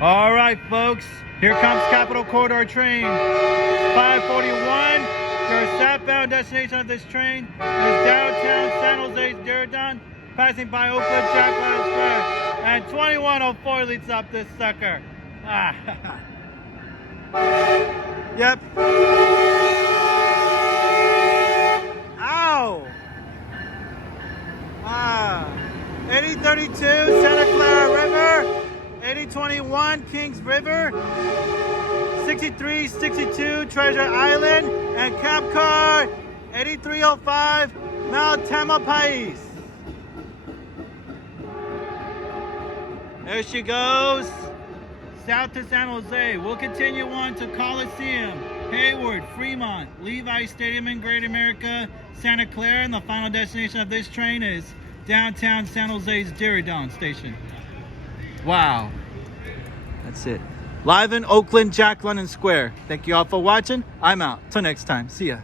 All right, folks. Here comes Capital Corridor train. 541. Your southbound destination of this train is downtown San Jose's Diridon, passing by Oakland, Cabcar Square. And 2104 leads up this sucker. Yep. Ow! 8032 Santa Clara River, 8021 Kings River, 6362 Treasure Island, and Cabcar 8305 Mount Tamalpais. There she goes, south to San Jose. We'll continue on to Coliseum, Hayward, Fremont, Levi Stadium in Great America, Santa Clara, and the final destination of this train is downtown San Jose's Diridon station. Wow. That's it. Live in Oakland, Jack London Square. Thank you all for watching. I'm out. Till next time. See ya.